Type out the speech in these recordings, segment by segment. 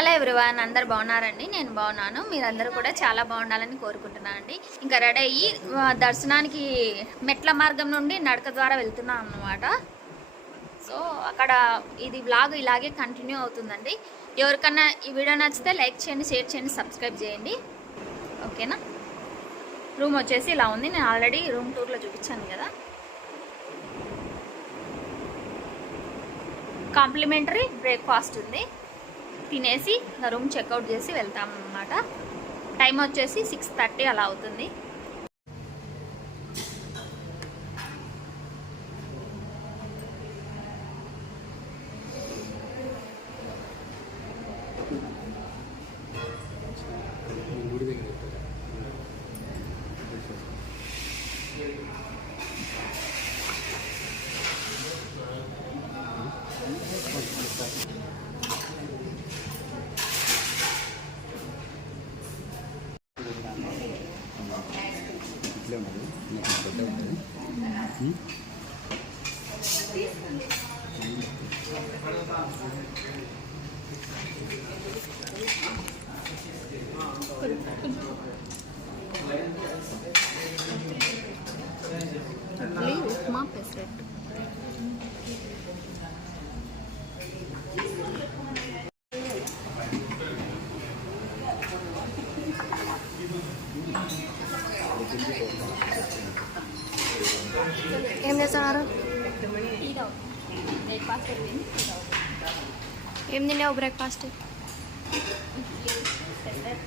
Hello everyone అందరు బాగున్నారండి? నేను బాగున్నాను. మీరందరూ కూడా చాలా బాగుండాలని కోరుకుంటున్నాను అండి ఇంకా రెడీ అయ్యి దర్శనానికి మెట్ల మార్గం నుండి నడక ద్వారా వెళ్తున్నాం అన్నమాట. సో అక్కడ ఇది బ్లాగ్ ఇలాగే కంటిన్యూ అవుతుందండి. ఎవరికన్నా ఈ వీడియో నచ్చితే లైక్ చేయండి షేర్ చేయండి సబ్స్క్రైబ్ చేయండి. ఓకేనా? రూమ్ వచ్చేసి ఇలా ఉంది. నేను ఆల్రెడీ రూమ్ టూర్లో చూపించాను కదా. కాంప్లిమెంటరీ బ్రేక్ఫాస్ట్ ఉంది. తినేసి ఇంకా రూమ్ చెక్అవుట్ చేసి వెళ్తాం అన్నమాట టైం వచ్చేసి సిక్స్ థర్టీ అలా అవుతుంది. ఏం చేస్తున్నారు? బ్రేక్ఫాస్ట్ ఏం తిన్నావు బ్రేక్ఫాస్ట్ పెసరెట్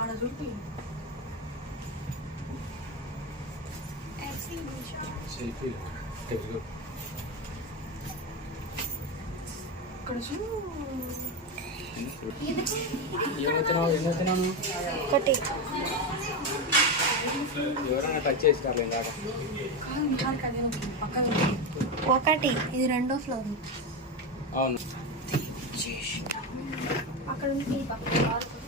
ఆడ చూపి ఒకటి. ఎవరైనా టచ్ చేస్తారు. ఒకటి. ఇది రెండో ఫ్లోర్ అవును. అక్కడ ఉంది పక్కన కారు.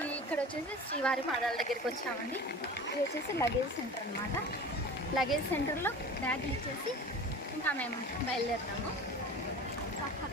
ఈ- ఇక్కడ వచ్చేసి శ్రీవారి పాదాల దగ్గరికి వచ్చామండి. ఇది వచ్చేసి లగేజ్ సెంటర్ అనమాట లగేజ్ సెంటర్లో బ్యాగులు ఇచ్చేసి ఇంకా మేము బయలుదేరుతాము. అక్కడ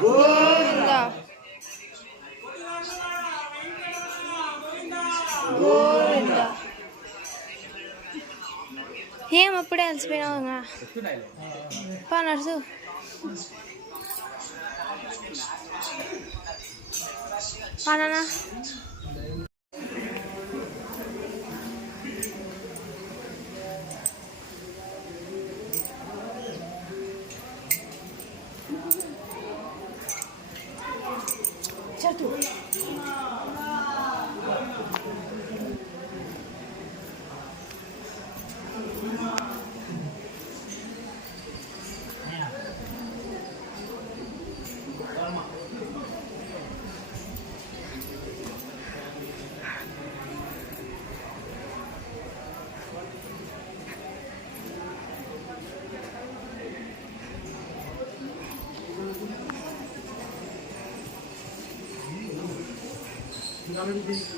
Govinda! ఏం అప్పుడే అలసిపోయినావు పా నడుసు పానా నడుచు పా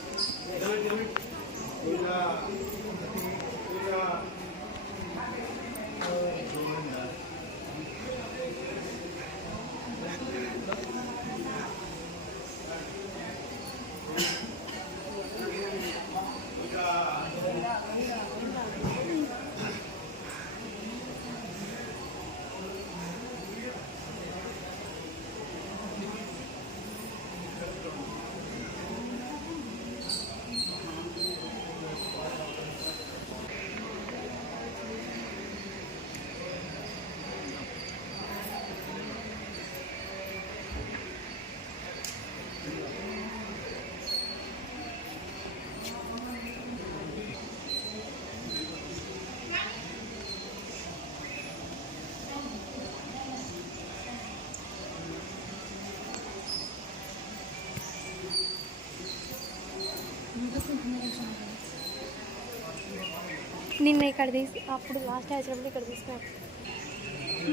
నిన్న ఇక్కడ తీసి అప్పుడు లాస్ట్ వచ్చినప్పుడు ఇక్కడ తీసుకున్నాను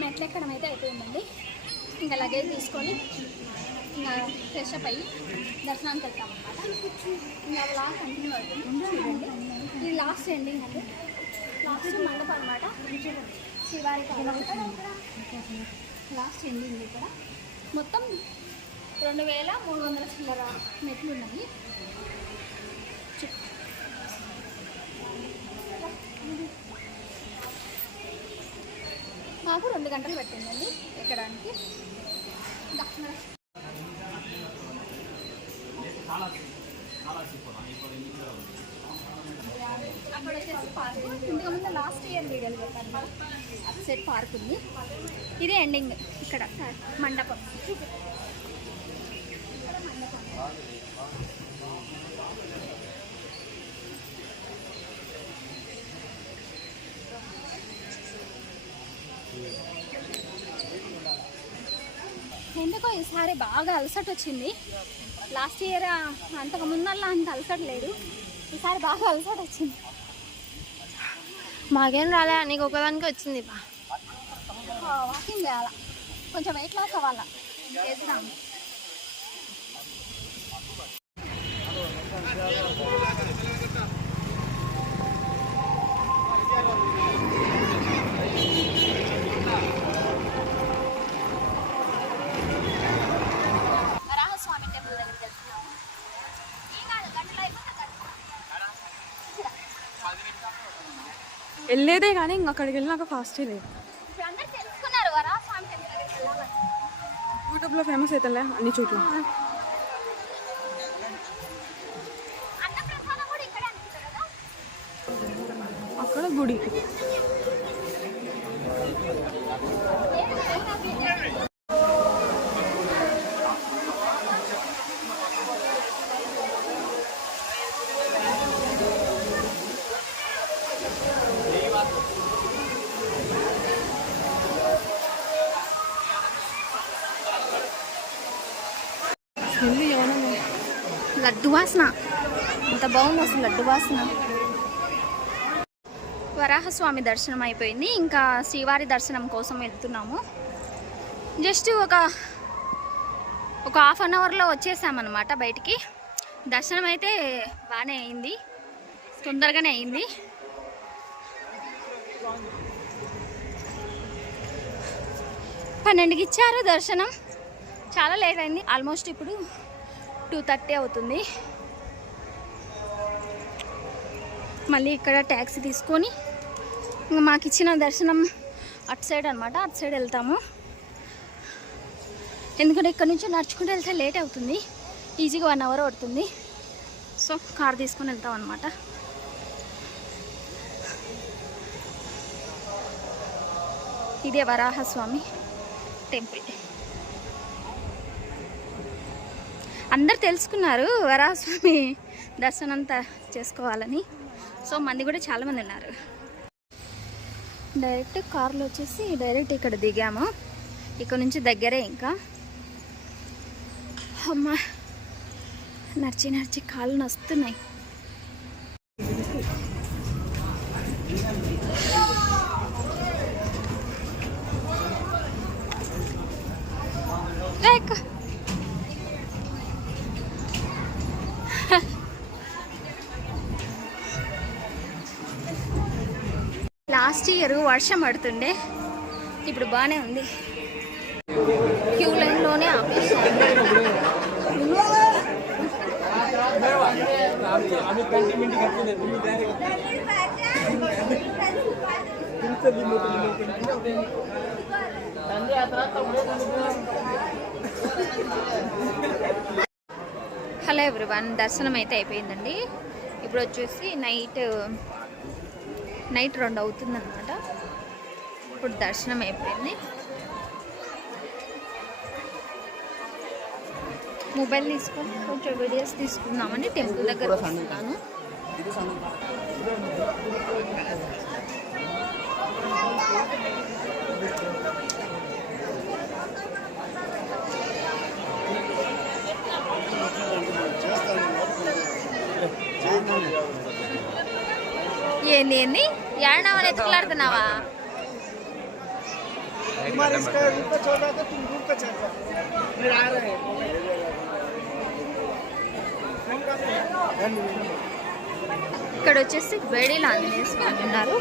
మెట్లు ఎక్కడం అయితే అయిపోయిందండి. ఇంకా లగేజ్ తీసుకొని ఇంకా ఫ్రెష్ అప్ అయ్యి దర్శనానికి వెళ్తాం అనమాట ఇంకా లాస్ట్ కంటిన్యూ అవుతుంది. ఇది లాస్ట్ ఎండింగ్ అండి లాస్ట్ మండపం అనమాట శివారి లాస్ట్ ఎండింగ్ ఇక్కడ మొత్తం రెండు వేల మూడు వందల చిల్లర మెట్లు ఉన్నాయి. మాకు రెండు గంటలు పట్టిందండి ఎక్కడానికి. అక్కడ వచ్చేసి పార్క్ ఇంతకుముందు లాస్ట్ ఇయర్ వీడియోలు పెట్టాను సెట్ అటు సైడ్ పార్క్ ఉంది. ఇదే ఎండింగ్ ఇక్కడ మండపం మండపం. ఈసారి బాగా అలసట వచ్చింది లాస్ట్ ఇయర్ అంతకు ముందల్లా అంత అలసట లేదు. ఈసారి బాగా అలసట వచ్చింది మాకేం రాలే నీకు ఒకదానికి వచ్చింది బా. వాకింగ్ చేయాలా? కొంచెం వెయిట్ లాస్ అవ్వాలా? చేద్దాం. వెళ్ళేదే కానీ ఇంక అక్కడికి వెళ్ళినాక ఫాస్ట్ లేదు. యూట్యూబ్లో ఫేమస్ అవుతుందిలే అన్ని చోట్ల. అక్కడ గుడి. లడ్డు వాసన. ఎంత బాగుంది అసలు లడ్డు వాసన. వరాహస్వామి దర్శనం అయిపోయింది. ఇంకా శ్రీవారి దర్శనం కోసం వెళ్తున్నాము. జస్ట్ ఒక ఒక హాఫ్ అన్ అవర్లో వచ్చేసామన్నమాట బయటికి. దర్శనం అయితే బాగానే అయింది. తొందరగానే అయింది. పన్నెండుకి ఇచ్చారు దర్శనం. చాలా లేట్ అయింది. ఆల్మోస్ట్ ఇప్పుడు టూ థర్టీ అవుతుంది. మళ్ళీ ఇక్కడ ట్యాక్సీ తీసుకొని ఇంకా మాకు ఇచ్చిన దర్శనం అటు సైడ్ అనమాట అటు సైడ్ వెళ్తాము. ఎందుకంటే ఇక్కడ నుంచి నడుచుకుంటూ వెళ్తే లేట్ అవుతుంది. ఈజీగా వన్ అవర్ పడుతుంది. సో కార్ తీసుకొని వెళ్తాం అనమాట ఇదే వరాహస్వామి టెంపుల్. అందరు తెలుసుకున్నారు వరాహస్వామి దర్శనం అంతా చేసుకోవాలని. సో మంది కూడా చాలామంది ఉన్నారు. డైరెక్ట్ కార్లో వచ్చేసి డైరెక్ట్ ఇక్కడ దిగాము. ఇక్కడ నుంచి దగ్గరే ఇంకా. అమ్మా నడిచి నడిచి కాళ్ళు నస్తున్నాయి. లేక లాస్ట్ ఇయర్ వర్షం పడుతుండే. ఇప్పుడు బాగానే ఉంది. క్యూ లైన్లోనే ఆపేసాను హలో ఎవ్రీవన్ దర్శనం అయితే అయిపోయిందండి. ఇప్పుడు వచ్చేసి నైట్ నైట్ రెండు అవుతుందన్నమాట. ఇప్పుడు దర్శనం అయిపోయింది. మొబైల్ తీసుకొని కొంచెం వీడియోస్ తీసుకుందామని టెంపుల్ దగ్గర వస్తున్నాను ఏంది ఏంది ఏడనావని ఎత్తుకులాడుతున్నావా? ఇక్కడ వచ్చేసి బేడీలు ఆంజనేయ స్వామి ఉన్నారు.